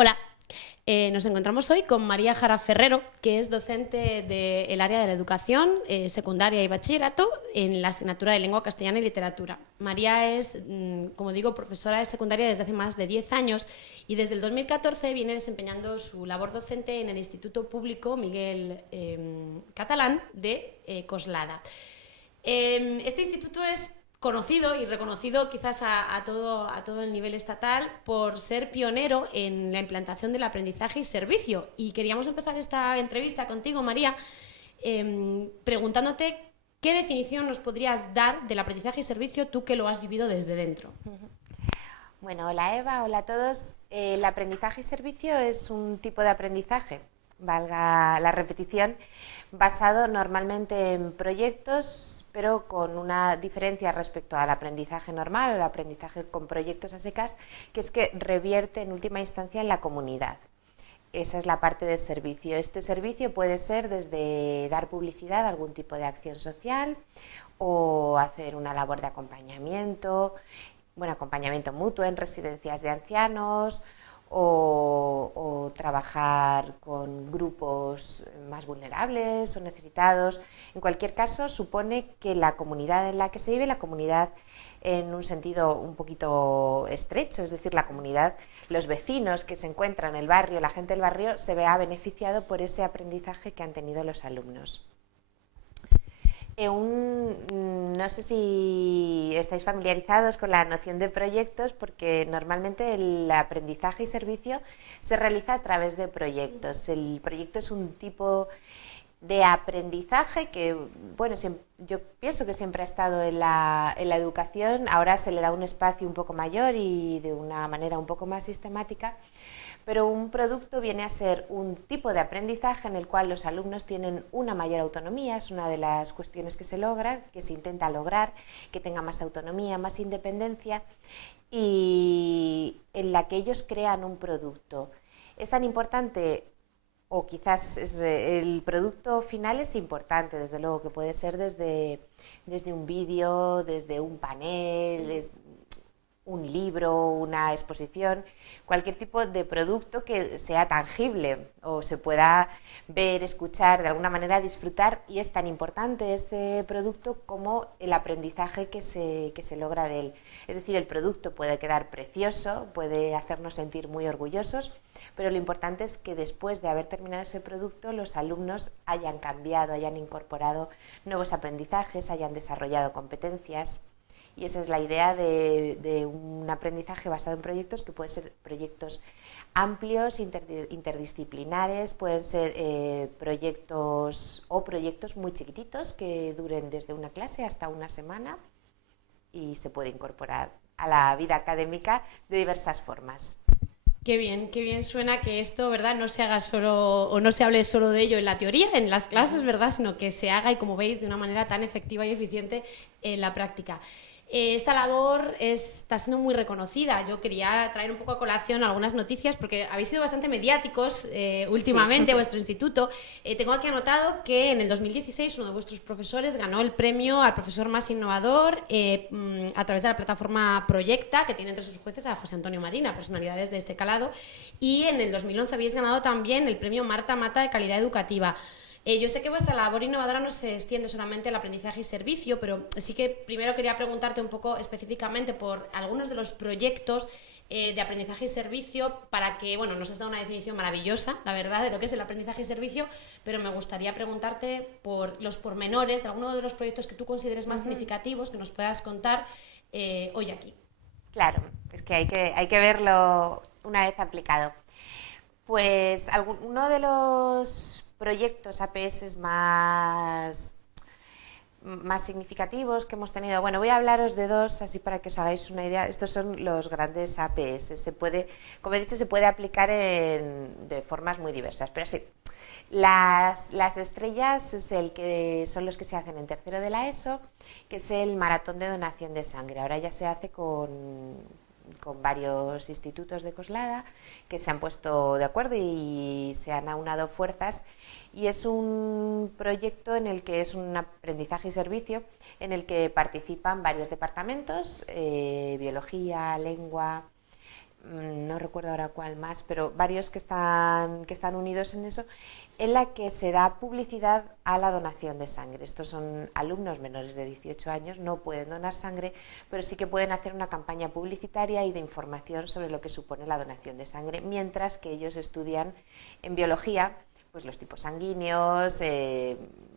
Hola, nos encontramos hoy con María Jara Ferrero, que es docente del área de la educación secundaria y bachillerato en la asignatura de lengua castellana y literatura. María es, como digo, profesora de secundaria desde hace más de 10 años y desde el 2014 viene desempeñando su labor docente en el Instituto Público Miguel Catalán de Coslada. Este instituto es conocido y reconocido quizás a todo el nivel estatal por ser pionero en la implantación del aprendizaje y servicio. Y queríamos empezar esta entrevista contigo, María, preguntándote qué definición nos podrías dar del aprendizaje y servicio, tú que lo has vivido desde dentro. Bueno, hola Eva, hola a todos. El aprendizaje y servicio es un tipo de aprendizaje, valga la repetición, basado normalmente en proyectos, pero con una diferencia respecto al aprendizaje normal o el aprendizaje con proyectos a secas, que es que revierte en última instancia en la comunidad. Esa es la parte de servicio. Este servicio puede ser desde dar publicidad a algún tipo de acción social o hacer una labor de acompañamiento, acompañamiento mutuo en residencias de ancianos o trabajar con grupos más vulnerables o necesitados. En cualquier caso, supone que la comunidad en la que se vive, la comunidad en un sentido un poquito estrecho, es decir, la comunidad, los vecinos que se encuentran en el barrio, la gente del barrio, se vea beneficiado por ese aprendizaje que han tenido los alumnos. No sé si estáis familiarizados con la noción de proyectos, porque normalmente el aprendizaje y servicio se realiza a través de proyectos. El proyecto es un tipo de aprendizaje que, bueno, yo pienso que siempre ha estado en la educación. Ahora se le da un espacio un poco mayor y de una manera un poco más sistemática, pero un producto viene a ser un tipo de aprendizaje en el cual los alumnos tienen una mayor autonomía. Es una de las cuestiones que se logra, que se intenta lograr, que tenga más autonomía, más independencia, y en la que ellos crean un producto. Es tan importante, o quizás el producto final es importante, desde luego, que puede ser desde un vídeo, desde un panel, desde un libro, una exposición, cualquier tipo de producto que sea tangible o se pueda ver, escuchar, de alguna manera disfrutar, y es tan importante este producto como el aprendizaje que se logra de él. Es decir, el producto puede quedar precioso, puede hacernos sentir muy orgullosos, pero lo importante es que después de haber terminado ese producto los alumnos hayan cambiado, hayan incorporado nuevos aprendizajes, hayan desarrollado competencias. Y esa es la idea de un aprendizaje basado en proyectos, que pueden ser proyectos amplios, interdisciplinares, pueden ser proyectos muy chiquititos que duren desde una clase hasta una semana, y se puede incorporar a la vida académica de diversas formas. Qué bien suena que esto, ¿verdad?, no se haga solo o no se hable solo de ello en la teoría, en las clases, ¿verdad?, sino que se haga, y como veis, de una manera tan efectiva y eficiente en la práctica. Esta labor está siendo muy reconocida. Yo quería traer un poco a colación algunas noticias porque habéis sido bastante mediáticos últimamente, Sí. vuestro instituto. Tengo aquí anotado que en el 2016 uno de vuestros profesores ganó el premio al profesor más innovador a través de la plataforma Proyecta, que tiene entre sus jueces a José Antonio Marina, personalidades de este calado, y en el 2011 habéis ganado también el premio Marta Mata de calidad educativa. Yo sé que vuestra labor innovadora no se extiende solamente al aprendizaje y servicio, pero sí que primero quería preguntarte un poco específicamente por algunos de los proyectos de aprendizaje y servicio, para que, bueno, nos has dado una definición maravillosa, la verdad, de lo que es el aprendizaje y servicio, pero me gustaría preguntarte por los pormenores de alguno de los proyectos que tú consideres más significativos, que nos puedas contar hoy aquí. Claro, es que hay que verlo una vez aplicado. Pues uno de los proyectos APS más significativos que hemos tenido. Bueno, voy a hablaros de dos, así para que os hagáis una idea. Estos son los grandes APS. Como he dicho, se puede aplicar de formas muy diversas, pero sí. Las estrellas son los que se hacen en tercero de la ESO, que es el maratón de donación de sangre. Ahora ya se hace con varios institutos de Coslada que se han puesto de acuerdo y se han aunado fuerzas, y es un proyecto en el que es un aprendizaje y servicio en el que participan varios departamentos, biología, lengua, no recuerdo ahora cuál más, pero varios que están unidos en eso, en la que se da publicidad a la donación de sangre. Estos son alumnos menores de 18 años, no pueden donar sangre, pero sí que pueden hacer una campaña publicitaria y de información sobre lo que supone la donación de sangre, mientras que ellos estudian en biología pues los tipos sanguíneos,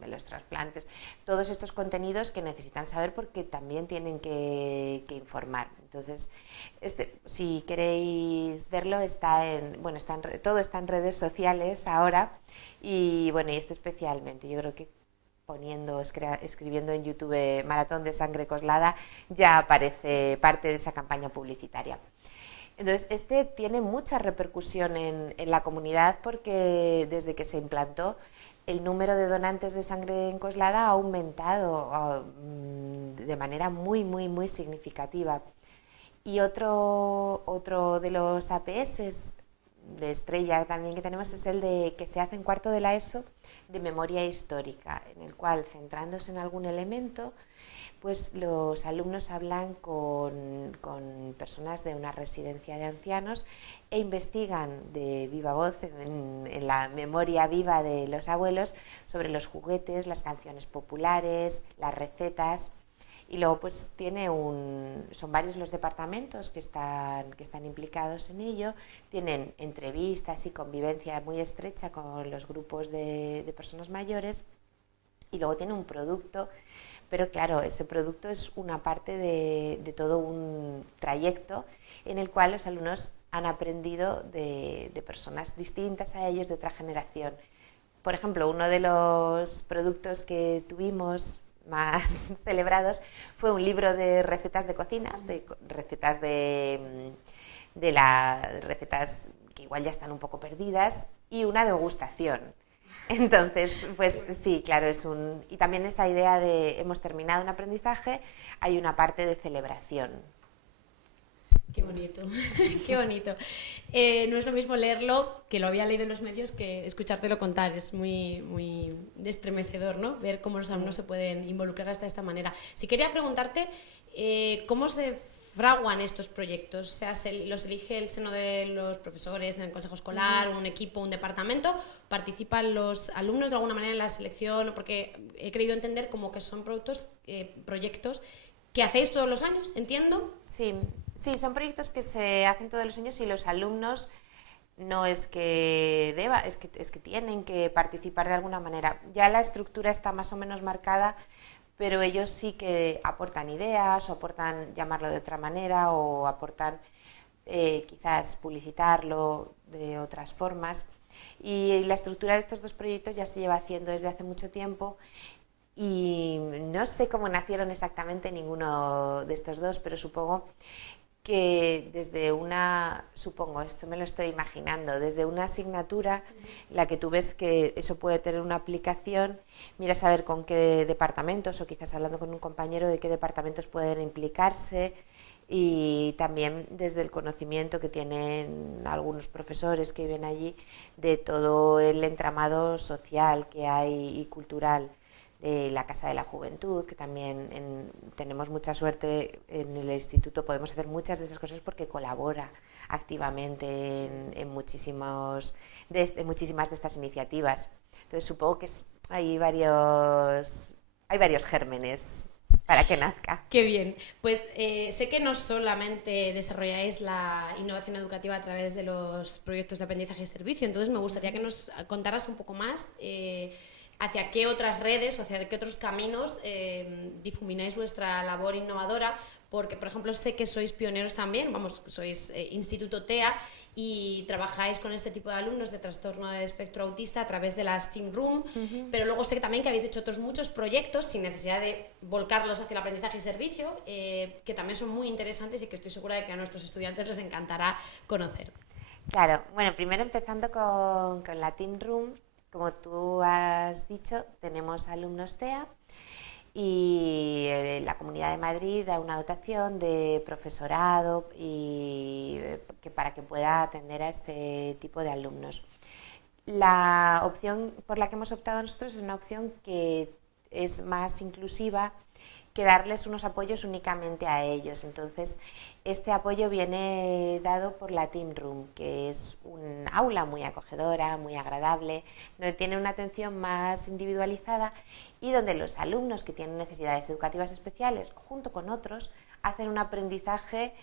los trasplantes, todos estos contenidos que necesitan saber porque también tienen que informar. Entonces, si queréis verlo, todo está en redes sociales ahora y bueno, y especialmente, yo creo que escribiendo en YouTube Maratón de Sangre Coslada, ya aparece parte de esa campaña publicitaria. Entonces, tiene mucha repercusión en la comunidad porque desde que se implantó el número de donantes de sangre en Coslada ha aumentado de manera muy, muy, muy significativa. Y otro de los APS de estrella también que tenemos es el de que se hace en cuarto de la ESO de memoria histórica, en el cual, centrándose en algún elemento, pues los alumnos hablan con personas de una residencia de ancianos e investigan de viva voz, en la memoria viva de los abuelos, sobre los juguetes, las canciones populares, las recetas. Y luego pues son varios los departamentos que están implicados en ello, tienen entrevistas y convivencia muy estrecha con los grupos de personas mayores y luego tiene un producto, pero claro, ese producto es una parte de todo un trayecto en el cual los alumnos han aprendido de personas distintas a ellos, de otra generación. Por ejemplo, uno de los productos que tuvimos más celebrados fue un libro de recetas de cocinas, recetas recetas que igual ya están un poco perdidas, y una degustación. Entonces, pues sí, claro, y también esa idea de hemos terminado un aprendizaje, hay una parte de celebración. Qué bonito, qué bonito. No es lo mismo leerlo, que lo había leído en los medios, que escuchártelo contar. Es muy, muy estremecedor, ¿no? Ver cómo los alumnos se pueden involucrar hasta de esta manera. Si quería preguntarte, ¿cómo se fraguan estos proyectos? O sea, ¿los elige el seno de los profesores en el consejo escolar, un equipo, un departamento? ¿Participan los alumnos de alguna manera en la selección? Porque he creído entender como que son proyectos que hacéis todos los años, entiendo. Sí, son proyectos que se hacen todos los años y los alumnos no es que es que tienen que participar de alguna manera. Ya la estructura está más o menos marcada, pero ellos sí que aportan ideas o aportan llamarlo de otra manera o aportan quizás publicitarlo de otras formas. Y la estructura de estos dos proyectos ya se lleva haciendo desde hace mucho tiempo. Y no sé cómo nacieron exactamente ninguno de estos dos, pero supongo que esto me lo estoy imaginando, desde una asignatura, la que tú ves que eso puede tener una aplicación, miras a ver con qué departamentos, o quizás hablando con un compañero de qué departamentos pueden implicarse, y también desde el conocimiento que tienen algunos profesores que viven allí de todo el entramado social que hay y cultural de la Casa de la Juventud, que también tenemos mucha suerte en el instituto, podemos hacer muchas de esas cosas porque colabora activamente en muchísimas de estas iniciativas. Entonces supongo que hay varios gérmenes para que nazca. Qué bien. Pues sé que no solamente desarrolláis la innovación educativa a través de los proyectos de aprendizaje y servicio, entonces me gustaría que nos contaras un poco más hacia qué otras redes o hacia qué otros caminos difumináis vuestra labor innovadora, porque, por ejemplo, sé que sois pioneros también, sois Instituto TEA y trabajáis con este tipo de alumnos de trastorno de espectro autista a través de la STEAM Room, pero luego sé que también que habéis hecho otros muchos proyectos sin necesidad de volcarlos hacia el aprendizaje y servicio, que también son muy interesantes y que estoy segura de que a nuestros estudiantes les encantará conocer. Claro, bueno, primero empezando con la Team Room. Como tú has dicho, tenemos alumnos TEA y la Comunidad de Madrid da una dotación de profesorado para que pueda atender a este tipo de alumnos. La opción por la que hemos optado nosotros es una opción que es más inclusiva que darles unos apoyos únicamente a ellos. Entonces, este apoyo viene dado por la Team Room, que es un aula muy acogedora, muy agradable, donde tiene una atención más individualizada y donde los alumnos que tienen necesidades educativas especiales, junto con otros, hacen un aprendizaje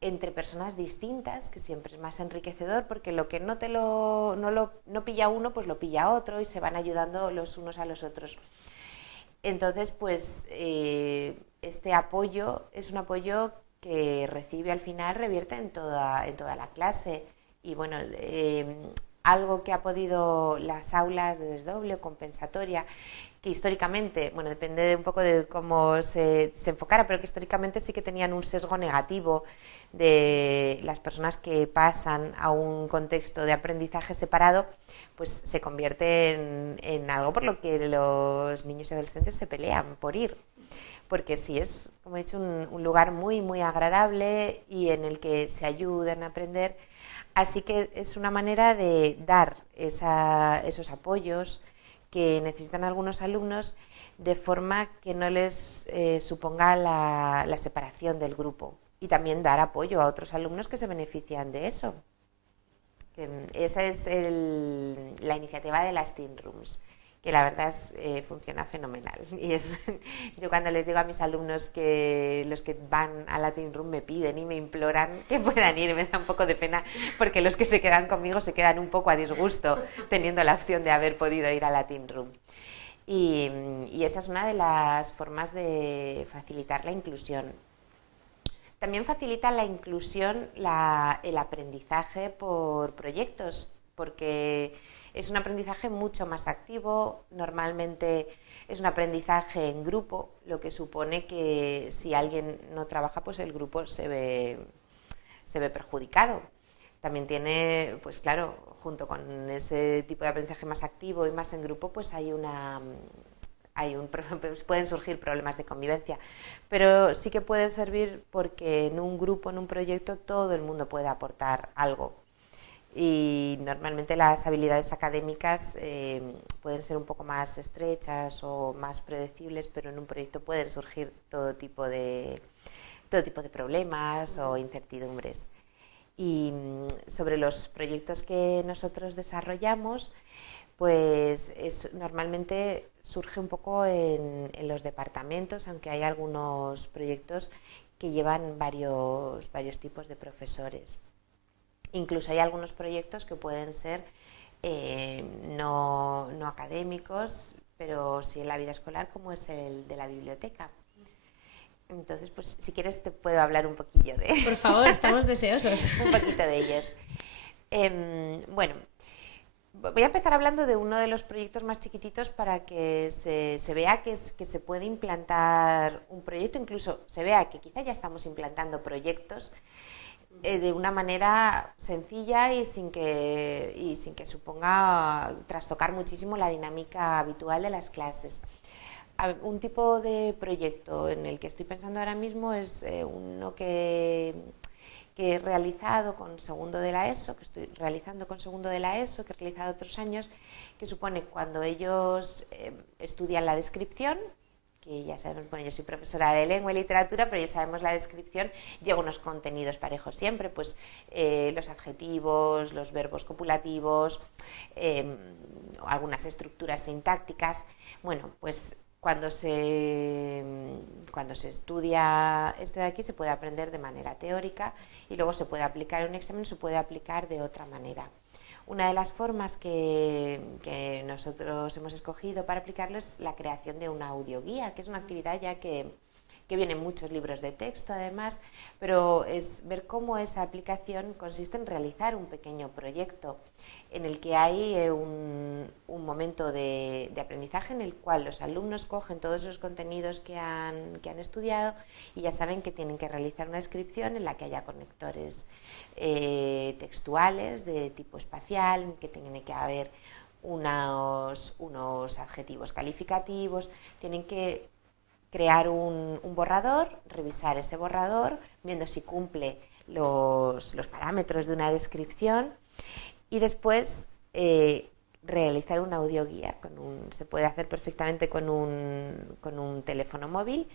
entre personas distintas, que siempre es más enriquecedor, porque lo que no pilla uno, pues lo pilla otro y se van ayudando los unos a los otros. Entonces, pues este apoyo es un apoyo que recibe al final, revierte en toda la clase. Y bueno, algo que ha podido las aulas de desdoble o compensatoria, que históricamente, bueno, depende un poco de cómo se enfocara, pero que históricamente sí que tenían un sesgo negativo de las personas que pasan a un contexto de aprendizaje separado, pues se convierte en algo por lo que los niños y adolescentes se pelean por ir. Porque sí es, como he dicho, un lugar muy, muy agradable y en el que se ayudan a aprender. Así que es una manera de dar esos apoyos que necesitan algunos alumnos de forma que no les suponga la separación del grupo, y también dar apoyo a otros alumnos que se benefician de eso. Esa es la iniciativa de las Teen Rooms, que la verdad funciona fenomenal. Y yo cuando les digo a mis alumnos que los que van a la Teen Room me piden y me imploran que puedan ir, me da un poco de pena, porque los que se quedan conmigo se quedan un poco a disgusto teniendo la opción de haber podido ir a la Teen Room. Y esa es una de las formas de facilitar la inclusión. También facilita la inclusión el aprendizaje por proyectos, porque es un aprendizaje mucho más activo. Normalmente es un aprendizaje en grupo, lo que supone que si alguien no trabaja, pues el grupo se ve perjudicado. También tiene, pues claro, junto con ese tipo de aprendizaje más activo y más en grupo, pues pueden surgir problemas de convivencia, pero sí que puede servir porque en un grupo, en un proyecto, todo el mundo puede aportar algo. Y normalmente las habilidades académicas pueden ser un poco más estrechas o más predecibles, pero en un proyecto pueden surgir todo tipo de problemas o incertidumbres. Y sobre los proyectos que nosotros desarrollamos, pues normalmente surge un poco en los departamentos, aunque hay algunos proyectos que llevan varios tipos de profesores. Incluso hay algunos proyectos que pueden ser no académicos, pero sí en la vida escolar, como es el de la biblioteca. Entonces, pues si quieres te puedo hablar un poquillo de... Por favor, estamos deseosos. un poquito de ellos. Bueno, voy a empezar hablando de uno de los proyectos más chiquititos para que se vea que se puede implantar un proyecto, incluso se vea que quizá ya estamos implantando proyectos de una manera sencilla y sin que suponga trastocar muchísimo la dinámica habitual de las clases. Un tipo de proyecto en el que estoy pensando ahora mismo es uno que he realizado con segundo de la ESO, que estoy realizando con segundo de la ESO, que he realizado otros años, que supone cuando ellos estudian la descripción, que ya sabemos, bueno, yo soy profesora de lengua y literatura, pero ya sabemos la descripción, lleva unos contenidos parejos siempre, pues los adjetivos, los verbos copulativos, algunas estructuras sintácticas. Bueno, pues cuando se estudia esto de aquí se puede aprender de manera teórica y luego se puede aplicar en un examen, se puede aplicar de otra manera. Una de las formas que nosotros hemos escogido para aplicarlo es la creación de una audioguía, que es una actividad ya que viene en muchos libros de texto además, pero es ver cómo esa aplicación consiste en realizar un pequeño proyecto en el que hay un momento de aprendizaje en el cual los alumnos cogen todos los contenidos que han estudiado y ya saben que tienen que realizar una descripción en la que haya conectores textuales de tipo espacial, en que tiene que haber unos adjetivos calificativos, tienen que crear un borrador, revisar ese borrador, viendo si cumple los parámetros de una descripción y después realizar una audioguía, se puede hacer perfectamente con un teléfono móvil,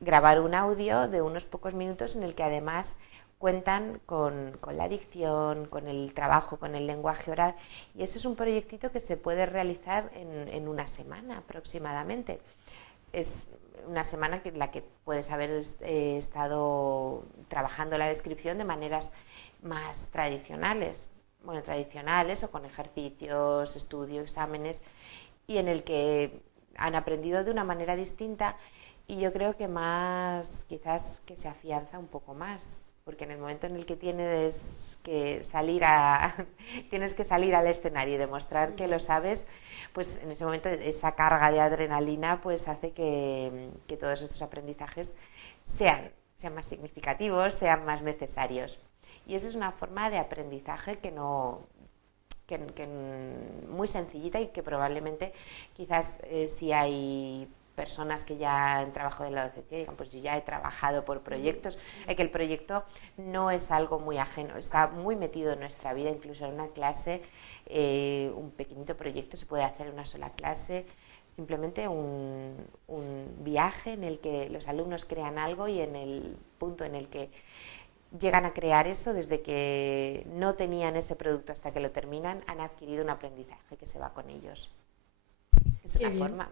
grabar un audio de unos pocos minutos en el que además cuentan con la dicción, con el trabajo, con el lenguaje oral, y eso es un proyectito que se puede realizar en una semana aproximadamente. Es una semana en la que puedes haber estado trabajando la descripción de maneras más tradicionales o con ejercicios, estudios, exámenes, y en el que han aprendido de una manera distinta, y yo creo que más, quizás que se afianza un poco más, porque en el momento en el que tienes que salir al escenario y demostrar que lo sabes, pues en ese momento esa carga de adrenalina pues hace que todos estos aprendizajes sean más significativos, sean más necesarios. Y esa es una forma de aprendizaje muy sencillita, y que probablemente quizás si hay personas que ya en trabajo de la docencia digan, pues yo ya he trabajado por proyectos, que el proyecto no es algo muy ajeno, está muy metido en nuestra vida, incluso en una clase, un pequeñito proyecto se puede hacer en una sola clase, simplemente un viaje en el que los alumnos crean algo, y en el punto en el que llegan a crear eso, desde que no tenían ese producto hasta que lo terminan, han adquirido un aprendizaje que se va con ellos. Es una forma.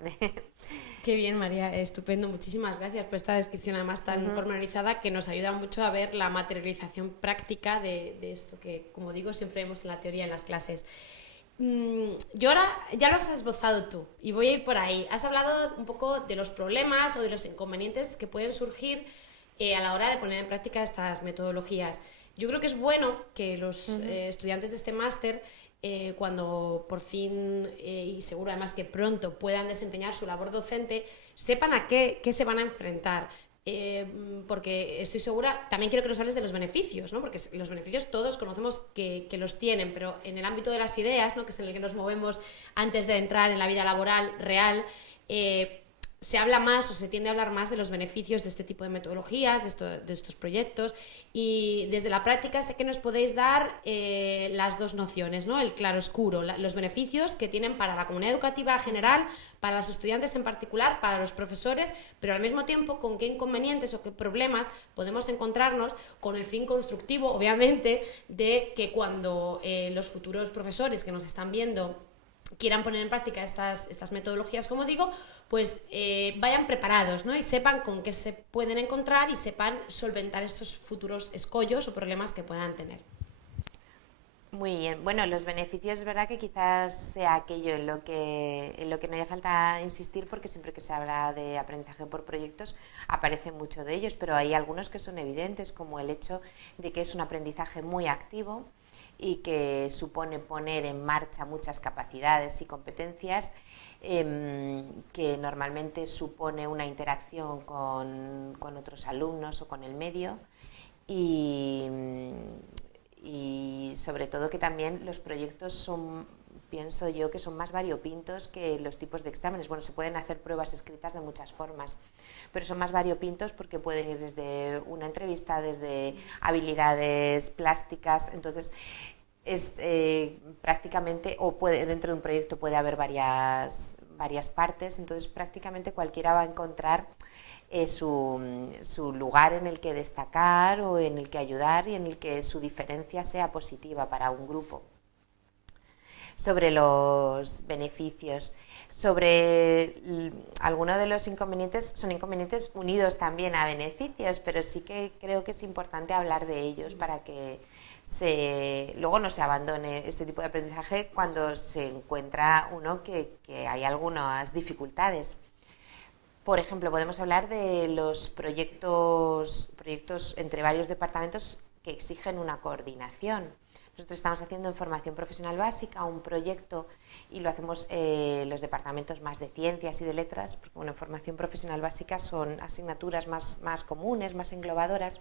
Qué bien, María, estupendo. Muchísimas gracias por esta descripción, además tan pormenorizada, que nos ayuda mucho a ver la materialización práctica de esto que, como digo, siempre vemos en la teoría en las clases. Yo ahora ya lo has esbozado tú y voy a ir por ahí. Has hablado un poco de los problemas o de los inconvenientes que pueden surgir a la hora de poner en práctica estas metodologías. Yo creo que es bueno que los estudiantes de este máster, cuando por fin, y seguro además que pronto, puedan desempeñar su labor docente, sepan a qué se van a enfrentar. Porque estoy segura, también quiero que nos hables de los beneficios, ¿no? Porque los beneficios todos conocemos que los tienen, pero en el ámbito de las ideas, ¿no? Que es en el que nos movemos antes de entrar en la vida laboral real, se habla más, o se tiende a hablar más, de los beneficios de este tipo de metodologías, de estos proyectos, y desde la práctica sé que nos podéis dar las dos nociones, ¿no? El claroscuro, los beneficios que tienen para la comunidad educativa en general, para los estudiantes en particular, para los profesores, pero al mismo tiempo con qué inconvenientes o qué problemas podemos encontrarnos, con el fin constructivo, obviamente, de que cuando los futuros profesores que nos están viendo quieran poner en práctica estas metodologías, como digo, pues vayan preparados, ¿no? Y sepan con qué se pueden encontrar y sepan solventar estos futuros escollos o problemas que puedan tener. Muy bien. Bueno, los beneficios, es verdad que quizás sea aquello en lo que no haya falta insistir, porque siempre que se habla de aprendizaje por proyectos aparece mucho de ellos, pero hay algunos que son evidentes, como el hecho de que es un aprendizaje muy activo y que supone poner en marcha muchas capacidades y competencias, que normalmente supone una interacción con otros alumnos o con el medio, y sobre todo que también los proyectos son, pienso yo, que son más variopintos que los tipos de exámenes. Bueno, se pueden hacer pruebas escritas de muchas formas, pero son más variopintos porque pueden ir desde una entrevista, desde habilidades plásticas. Entonces es prácticamente, dentro de un proyecto puede haber varias partes, entonces prácticamente cualquiera va a encontrar su lugar en el que destacar o en el que ayudar, y en el que su diferencia sea positiva para un grupo. Sobre los beneficios, sobre algunos de los inconvenientes, son inconvenientes unidos también a beneficios, pero sí que creo que es importante hablar de ellos para que luego no se abandone este tipo de aprendizaje cuando se encuentra uno que hay algunas dificultades. Por ejemplo, podemos hablar de los proyectos entre varios departamentos que exigen una coordinación. Nosotros estamos haciendo en formación profesional básica un proyecto, y lo hacemos los departamentos más de ciencias y de letras, porque bueno, en formación profesional básica son asignaturas más comunes, más englobadoras,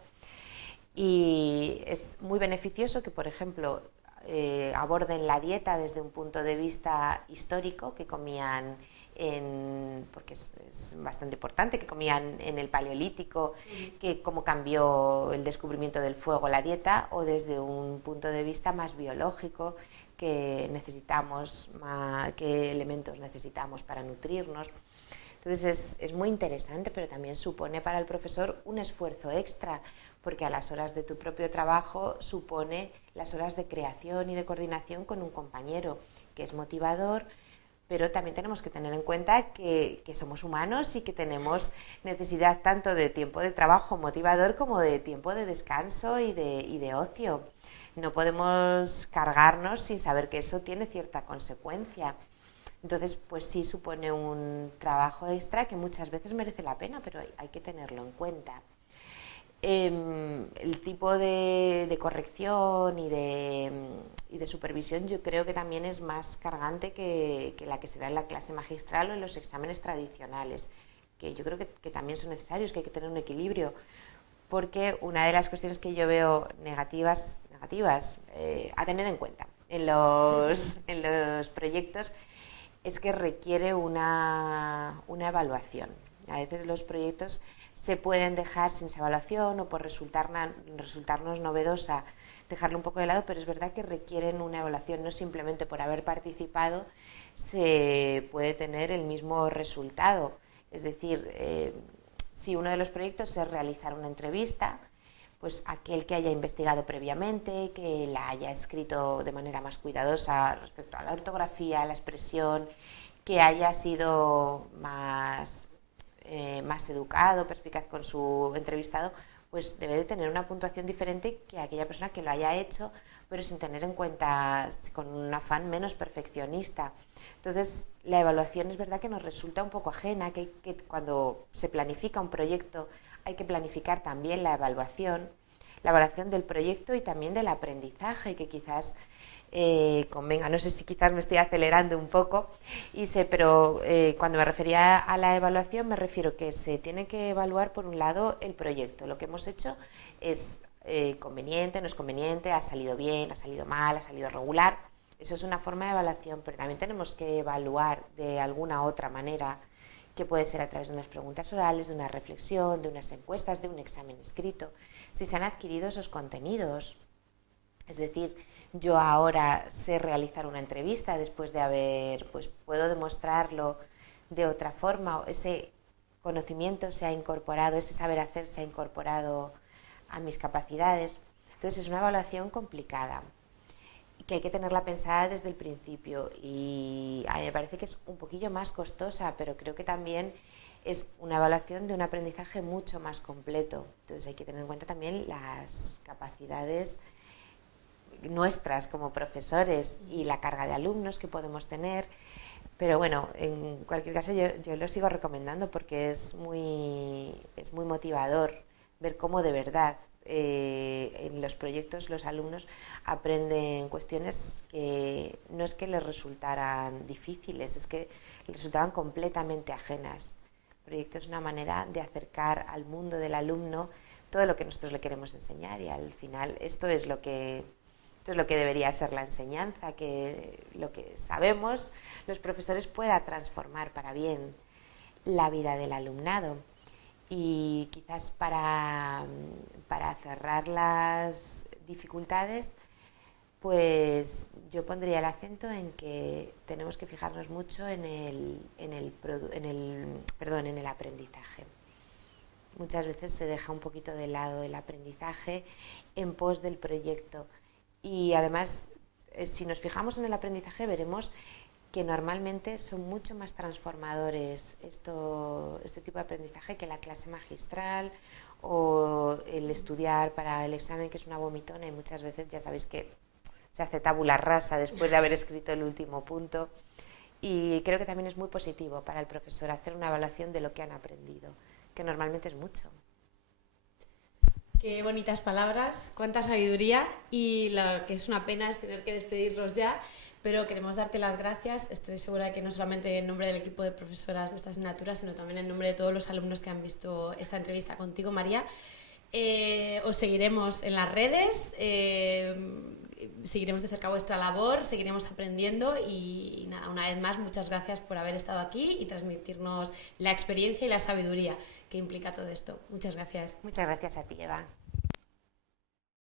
y es muy beneficioso que, por ejemplo, aborden la dieta desde un punto de vista histórico, que comían porque es bastante importante, que comían en el Paleolítico, que cómo cambió el descubrimiento del fuego la dieta, o desde un punto de vista más biológico, qué necesitamos, qué elementos necesitamos para nutrirnos. Entonces es muy interesante, pero también supone para el profesor un esfuerzo extra, porque a las horas de tu propio trabajo supone las horas de creación y de coordinación con un compañero, que es motivador, pero también tenemos que tener en cuenta que somos humanos y que tenemos necesidad tanto de tiempo de trabajo motivador como de tiempo de descanso y de ocio. No podemos cargarnos sin saber que eso tiene cierta consecuencia. Entonces, pues sí supone un trabajo extra que muchas veces merece la pena, pero hay que tenerlo en cuenta. El tipo de corrección y de supervisión yo creo que también es más cargante que la que se da en la clase magistral o en los exámenes tradicionales, que yo creo que también son necesarios, que hay que tener un equilibrio, porque una de las cuestiones que yo veo negativas a tener en cuenta en los proyectos es que requiere una evaluación. A veces los proyectos se pueden dejar sin esa evaluación o por resultarnos novedosa dejarlo un poco de lado, pero es verdad que requieren una evaluación, no simplemente por haber participado se puede tener el mismo resultado. Es decir, si uno de los proyectos es realizar una entrevista, pues aquel que haya investigado previamente, que la haya escrito de manera más cuidadosa respecto a la ortografía, a la expresión, que haya sido más educado, perspicaz con su entrevistado, pues debe de tener una puntuación diferente que aquella persona que lo haya hecho, pero sin tener en cuenta, con un afán menos perfeccionista. Entonces, la evaluación es verdad que nos resulta un poco ajena, que cuando se planifica un proyecto hay que planificar también la evaluación del proyecto y también del aprendizaje, que quizás convenga, no sé si quizás me estoy acelerando un poco, pero cuando me refería a la evaluación me refiero que se tiene que evaluar por un lado el proyecto, lo que hemos hecho es conveniente, no es conveniente, ha salido bien, ha salido mal, ha salido regular, eso es una forma de evaluación, pero también tenemos que evaluar de alguna otra manera, que puede ser a través de unas preguntas orales, de una reflexión, de unas encuestas, de un examen escrito, si se han adquirido esos contenidos. Es decir, yo ahora sé realizar una entrevista después de pues puedo demostrarlo de otra forma, ese conocimiento se ha incorporado, ese saber hacer se ha incorporado a mis capacidades. Entonces es una evaluación complicada, que hay que tenerla pensada desde el principio y a mí me parece que es un poquillo más costosa, pero creo que también es una evaluación de un aprendizaje mucho más completo. Entonces hay que tener en cuenta también las capacidades nuestras como profesores y la carga de alumnos que podemos tener, pero bueno, en cualquier caso yo lo sigo recomendando porque es muy motivador ver cómo de verdad en los proyectos los alumnos aprenden cuestiones que no es que les resultaran difíciles, es que les resultaban completamente ajenas. El proyecto es una manera de acercar al mundo del alumno todo lo que nosotros le queremos enseñar y al final esto es lo que debería ser la enseñanza, que lo que sabemos los profesores pueda transformar para bien la vida del alumnado. Y quizás para cerrar las dificultades, pues yo pondría el acento en que tenemos que fijarnos mucho en el aprendizaje. Muchas veces se deja un poquito de lado el aprendizaje en pos del proyecto. Y además, si nos fijamos en el aprendizaje, veremos que normalmente son mucho más transformadores este tipo de aprendizaje que la clase magistral o el estudiar para el examen, que es una vomitona y muchas veces ya sabéis que se hace tabula rasa después de haber escrito el último punto. Y creo que también es muy positivo para el profesor hacer una evaluación de lo que han aprendido, que normalmente es mucho. Qué bonitas palabras, cuánta sabiduría, y lo que es una pena es tener que despedirlos ya, pero queremos darte las gracias. Estoy segura de que no solamente en nombre del equipo de profesoras de esta asignatura, sino también en nombre de todos los alumnos que han visto esta entrevista contigo, María. Os seguiremos en las redes, seguiremos de cerca vuestra labor, seguiremos aprendiendo y nada, una vez más, muchas gracias por haber estado aquí y transmitirnos la experiencia y la sabiduría que implica todo esto. Muchas gracias. Muchas gracias a ti, Eva.